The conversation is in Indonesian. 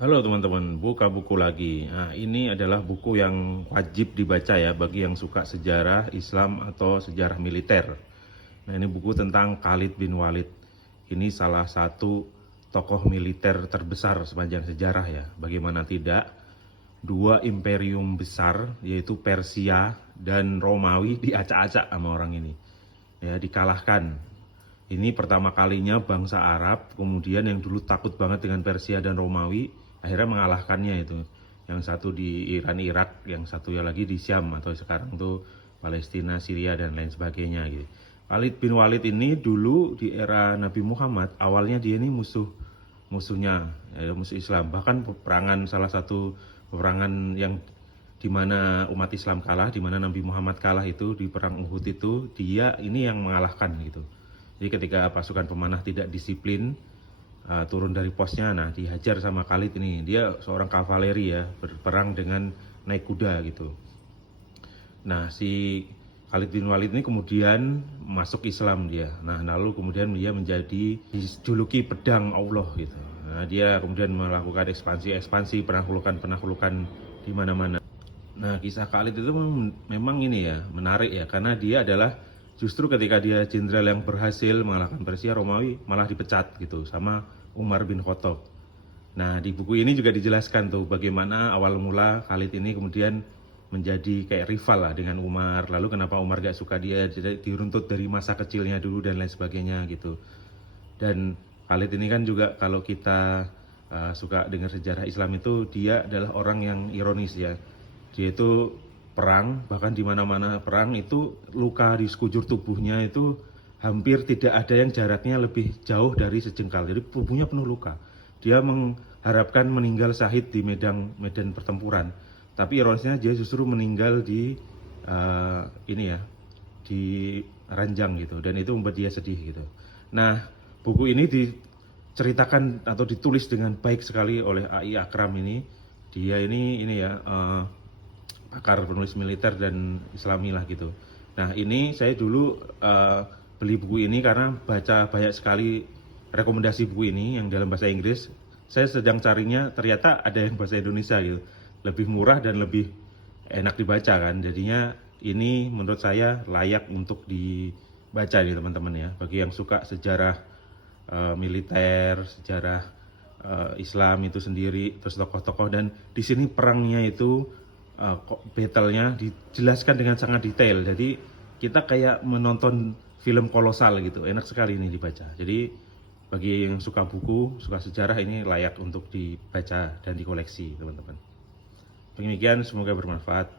Halo teman-teman, buka buku lagi. Nah, ini adalah buku yang wajib dibaca ya bagi yang suka sejarah Islam atau sejarah militer. Nah, ini buku tentang Khalid bin Walid. Ini salah satu tokoh militer terbesar sepanjang sejarah ya. Bagaimana tidak, dua imperium besar yaitu Persia dan Romawi diacak-acak sama orang ini. Ya, dikalahkan. Ini pertama kalinya bangsa Arab, kemudian yang dulu takut banget dengan Persia dan Romawi, akhirnya mengalahkannya itu. Yang satu di Iran, Irak, yang satu ya lagi di Syam atau sekarang tuh Palestina, Syria dan lain sebagainya gitu. Khalid bin Walid ini dulu di era Nabi Muhammad, awalnya dia ini musuhnya, ya, musuh Islam. Bahkan peperangan salah satu peperangan yang di mana umat Islam kalah, di mana Nabi Muhammad kalah itu di perang Uhud itu, dia ini yang mengalahkan gitu. Jadi ketika pasukan pemanah tidak disiplin, turun dari posnya, nah dihajar sama Khalid ini. Dia seorang kavaleri ya, berperang dengan naik kuda gitu. Nah si Khalid bin Walid ini kemudian masuk Islam dia. Nah lalu kemudian dia menjadi dijuluki pedang Allah gitu. Nah dia kemudian melakukan ekspansi, penaklukan di mana-mana. Nah, kisah Khalid itu memang ini ya, menarik ya, karena dia adalah justru ketika dia jenderal yang berhasil mengalahkan Persia, Romawi malah dipecat gitu sama Umar bin Khattab. Nah, di buku ini juga dijelaskan tuh bagaimana awal mula Khalid ini kemudian menjadi kayak rival lah dengan Umar. Lalu kenapa Umar gak suka dia, diruntut dari masa kecilnya dulu dan lain sebagainya gitu. Dan Khalid ini kan juga kalau kita suka dengar sejarah Islam itu, dia adalah orang yang ironis ya. Dia itu perang, bahkan di mana-mana perang itu luka di sekujur tubuhnya itu hampir tidak ada yang jaraknya lebih jauh dari sejengkal. Jadi tubuhnya penuh luka. Dia mengharapkan meninggal syahid di medan pertempuran. Tapi ironisnya dia justru meninggal di ini ya, di ranjang gitu, dan itu membuat dia sedih gitu. Nah, buku ini diceritakan atau ditulis dengan baik sekali oleh AI Akram ini. Dia ini ya pakar penulis militer dan Islami lah gitu. Nah ini saya dulu beli buku ini karena baca banyak sekali rekomendasi buku ini yang dalam bahasa Inggris. Saya sedang carinya, ternyata ada yang bahasa Indonesia gitu, lebih murah dan lebih enak dibaca kan. Jadinya ini menurut saya layak untuk dibaca nih teman-teman ya. Bagi yang suka sejarah militer, sejarah Islam itu sendiri, terus tokoh-tokoh, dan di sini perangnya itu battle-nya dijelaskan dengan sangat detail. Jadi kita kayak menonton film kolosal gitu. Enak sekali ini dibaca. Jadi bagi yang suka buku, suka sejarah, ini layak untuk dibaca dan dikoleksi, teman-teman. Demikian, semoga bermanfaat.